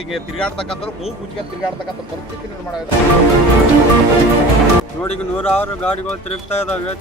ಹಿಂಗೆ ತಿರುಗಾಡ್ತಕ್ಕಂಥದ್ದು ಮೂಗು ಮುಚ್ಕೊಂಡು ತಿರುಗಾಡ್ತಕ್ಕಂಥ ಪರಿಸ್ಥಿತಿ ನಿರ್ಮಾಣ ಇದೆ. ನೋಡಿ ನೂರಾರು ಗಾಡಿಗಳು ತಿರುಗ್ತಾ ಇದಾವೆ.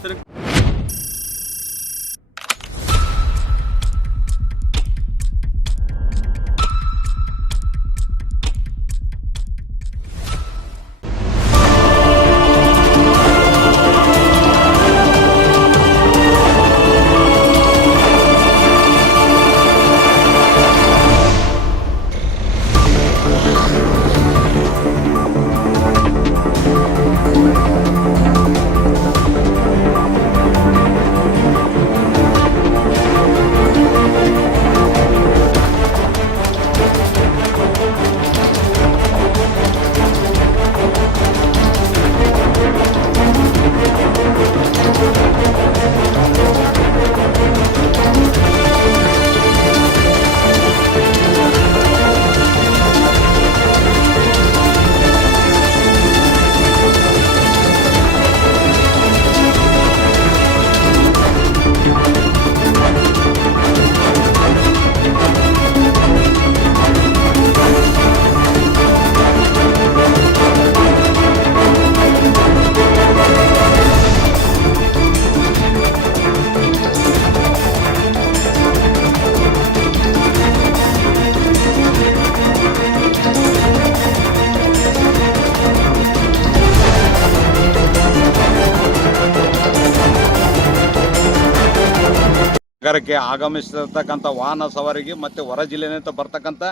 ನಗರಕ್ಕೆ ಆಗಮಿಸಿರ್ತಕ್ಕಂಥ ವಾಹನ ಸವಾರಿಗೆ ಮತ್ತು ಹೊರ ಜಿಲ್ಲೆನಿಂದ ಬರ್ತಕ್ಕಂಥ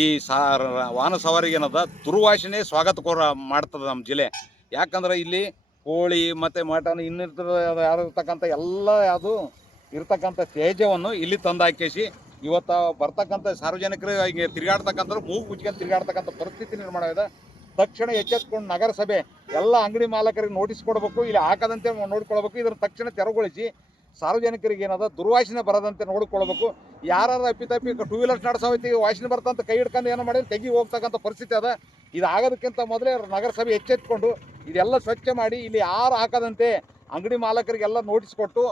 ಈ ವಾಹನ ಸವಾರಿಗೆ ಏನದ ದುರ್ವಾಸನೆ ಸ್ವಾಗತ ಮಾಡ್ತದೆ ನಮ್ಮ ಜಿಲ್ಲೆ. ಯಾಕಂದ್ರೆ ಇಲ್ಲಿ ಕೋಳಿ ಮತ್ತು ಮಟನ್ ಇರ್ತಕ್ಕಂಥ ಎಲ್ಲ ಯಾವುದು ಇರ್ತಕ್ಕಂಥ ತ್ಯಾಜ್ಯವನ್ನು ಇಲ್ಲಿ ತಂದು ಹಾಕಿಸಿ ಇವತ್ತು ಬರ್ತಕ್ಕಂಥ ಸಾರ್ವಜನಿಕರು ಹಿಂಗೆ ತಿರುಗಾಡ್ತಕ್ಕಂಥ ಮೂಗು ಮುಚ್ಕೊಂಡು ತಿರುಗಾಡ್ತಕ್ಕಂಥ ಪರಿಸ್ಥಿತಿ ನಿರ್ಮಾಣ ಇದೆ. ತಕ್ಷಣ ಎಚ್ಚೆತ್ಕೊಂಡು ನಗರಸಭೆ ಎಲ್ಲ ಅಂಗಡಿ ಮಾಲಕರಿಗೆ ನೋಟಿಸ್ ಕೊಡಬೇಕು, ಇಲ್ಲಿ ಹಾಕದಂತೆ ನೋಡ್ಕೊಳ್ಬೇಕು. ಇದನ್ನು ತಕ್ಷಣ ತೆರವುಗೊಳಿಸಿ ಸಾರ್ವಜನಿಕರಿಗೆ ಏನದ ದುರ್ವಾಸನೆ ಬರದಂತೆ ನೋಡ್ಕೊಳ್ಬೇಕು. ಯಾರು ಅಪ್ಪಿತಪ್ಪಿ ಟೂ ವೀಲರ್ಸ್ ನಡೆಸೋ ಹೊತ್ತಿಗೆ ವಾಸನೆ ಬರ್ತಂತ ಕೈ ಹಿಡ್ಕೊಂಡು ಏನೋ ಮಾಡಿ ತೆಗಿ ಹೋಗ್ತಕ್ಕಂಥ ಪರಿಸ್ಥಿತಿ ಅದ. ಇದು ಆಗೋದಕ್ಕಿಂತ ಮೊದಲೇ ನಗರಸಭೆ ಎಚ್ಚೆತ್ಕೊಂಡು ಇದೆಲ್ಲ ಸ್ವಚ್ಛ ಮಾಡಿ ಇಲ್ಲಿ ಯಾರು ಹಾಕದಂತೆ ಅಂಗಡಿ ಮಾಲಕರಿಗೆಲ್ಲ ನೋಟಿಸ್ ಕೊಟ್ಟು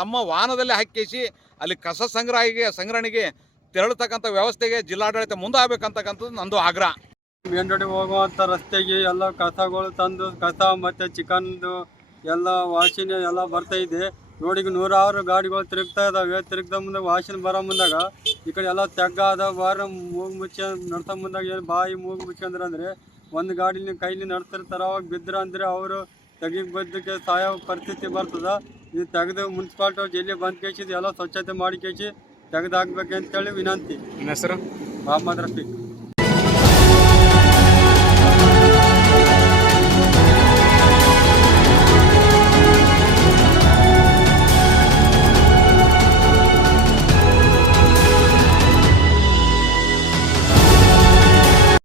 ತಮ್ಮ ವಾಹನದಲ್ಲಿ ಹಾಕಿಸಿ ಅಲ್ಲಿ ಕಸ ಸಂಗ್ರಹಣೆಗೆ ತೆರಳತಕ್ಕಂಥ ವ್ಯವಸ್ಥೆಗೆ ಜಿಲ್ಲಾಡಳಿತ ಮುಂದಾಗಬೇಕಂತಕ್ಕಂಥದ್ದು ನಂದು ಆಗ್ರಹ. ಮೇನ್ ರೋಡಿಗೆ ಹೋಗುವಂಥ ರಸ್ತೆಗೆ ಎಲ್ಲ ಕಸಗಳು ತಂದು ಕಸ ಮತ್ತು ಚಿಕನ್ದು ಎಲ್ಲ ವಾಸನೆ ಎಲ್ಲ ಬರ್ತಾ ಇದೆ. ನೋಡಿ ನೂರಾರು ಗಾಡಿಗಳು ತಿರುಗ್ತಾ ಇದಾವೆ. ತಿರುಗ್ದ ಮುಂದಾಗ ವಾಸನೆ ಬರೋ ಮುಂದಾಗ ಈ ಕಡೆ ಎಲ್ಲ ತೆಗ್ಗಾದ ಬಾರ ಮೂಗು ಮುಚ್ಚ ನಡ್ಸೋ ಮುಂದಾಗ ಏನು ಬಾಯಿ ಮೂಗು ಮುಚ್ಕೊಂಡ್ರೆ ಅಂದರೆ ಒಂದು ಗಾಡಿನ ಕೈಲಿ ನಡ್ತಿರ್ತಾರೆ. ಅವಾಗ ಬಿದ್ದರೆ ಅಂದರೆ ಅವರು ತೆಗಿಗೆ ಬದ್ದಕ್ಕೆ ಸಾಯೋ ಪರಿಸ್ಥಿತಿ ಬರ್ತದೆ. ಇದು ತೆಗೆದು ಮುನ್ಸಿಪಾಲ್ಟಿ ಜಲ್ಲಿ ಬಂದು ಕೇಳಿಸಿ ಎಲ್ಲ ಸ್ವಚ್ಛತೆ ಮಾಡಿ ಕೇಳಿಸಿ ತೆಗೆದು ಹಾಕ್ಬೇಕಂತೇಳಿ ವಿನಂತಿ. ಹೆಸರು ಮೊಹಮ್ಮದ್ ರಫೀಕ್.